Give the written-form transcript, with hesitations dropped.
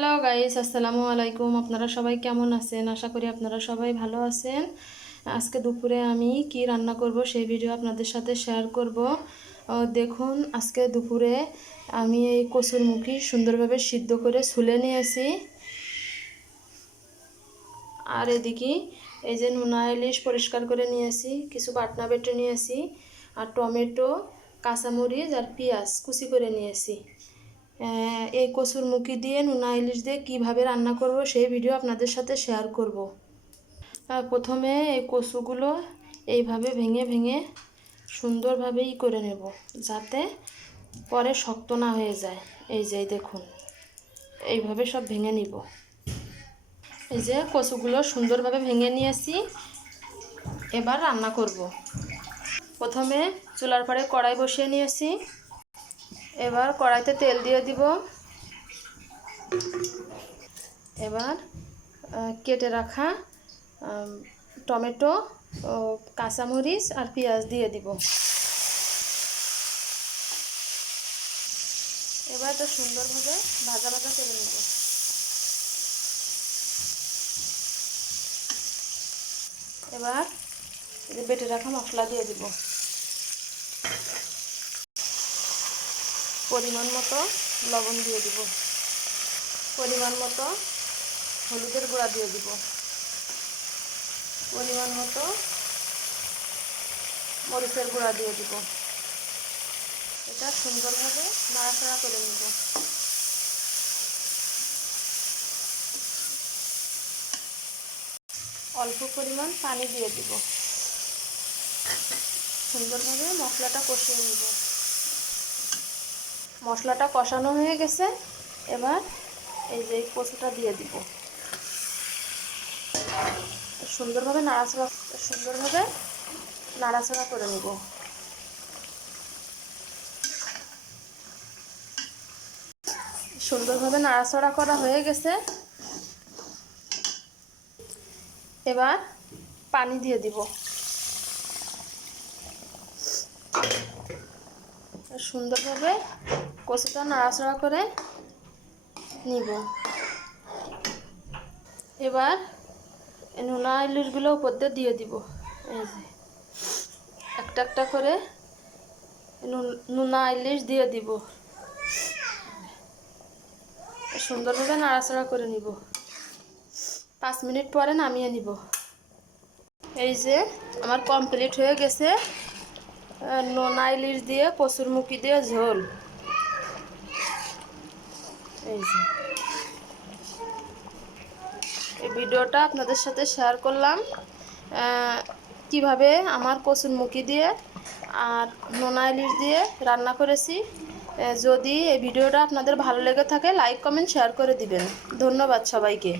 Hello guys, আসসালামু আলাইকুম। আপনারা সবাই কেমন আছেন? আশা করি আপনারা সবাই ভালো আছেন। আজকে দুপুরে আমি কি রান্না করব সেই ভিডিও আপনাদের সাথে শেয়ার করব। দেখুন, আজকে দুপুরে আমি এই কচুরমুখী সুন্দরভাবে সিদ্ধ করে ছুলে নিয়েছি। আর এদিকে এই যে নোনা ইলিশ পরিষ্কার করে নিয়েছি, কিছু বাটনা বেটে নিয়েছি, আর টমেটো, কাঁচামরিচ আর পেঁয়াজ কুচি করে নিয়েছি। এই কচুরমুখী দিয়ে নোনা ইলিশ দিয়ে কীভাবে রান্না করব সেই ভিডিও আপনাদের সাথে শেয়ার করব। প্রথমে এই কচুগুলো এইভাবে ভেঙে ভেঙে সুন্দরভাবে করে নেব, যাতে পরে শক্ত না হয়ে যায়। এই যে দেখুন, এইভাবে সব ভেঙে নিব। এই যে কচুগুলো সুন্দরভাবে ভেঙে নিয়েছি, এবার রান্না করব। প্রথমে চুলার পরে কড়াই বসিয়ে নিয়েছি, এবার কড়াইতে তেল দিয়ে দিব। এবার কেটে রাখা টমেটো, কাঁচামরিচ আর পেঁয়াজ দিয়ে দিব। এবার এটা সুন্দরভাবে ভাজা ভাজা করে নেব। এবার বেটে রাখা মশলা দিয়ে দিব। পরিমাণ মতো লবণ দিয়ে দিব, পরিমাণ মতো হলুদের গুঁড়া দিয়ে দিব, পরিমাণ মতো মরিচের গুঁড়া দিয়ে দিব। এটা সুন্দরভাবে নাড়াচাড়া করে নেব। অল্প পরিমাণ পানি দিয়ে দিব। সুন্দরভাবে মশলাটা কষিয়ে নেব। মশলাটা কষানো হয়ে গেছে, এবার এই যে কচুটা দিয়ে দিব। সুন্দরভাবে নাড়াচাড়া করে নেব। সুন্দরভাবে নাড়াচাড়া করা হয়ে গেছে, এবার পানি দিয়ে দিব। সুন্দরভাবে কচুটা নাড়াচাড়া করে নিব। এবার নোনা ইলিশগুলো উপর দিয়ে দিব। এই যে একটা একটা করে নোনা ইলিশ দিয়ে দিব। সুন্দরভাবে নাড়াচাড়া করে নিব। 5 মিনিট পরে নামিয়ে নিব। এই যে আমার কমপ্লিট হয়ে গেছে নোনা ইলিশ দিয়ে কচুরমুখী দিয়ে ঝোল। এই যে এই ভিডিওটা আপনাদের সাথে শেয়ার করলাম, কিভাবে আমার কচুরমুখী দিয়ে আর নোনা ইলিশ দিয়ে রান্না করেছি। যদি এই ভিডিওটা আপনাদের ভালো লেগে থাকে, লাইক কমেন্ট শেয়ার করে দিবেন। ধন্যবাদ সবাইকে।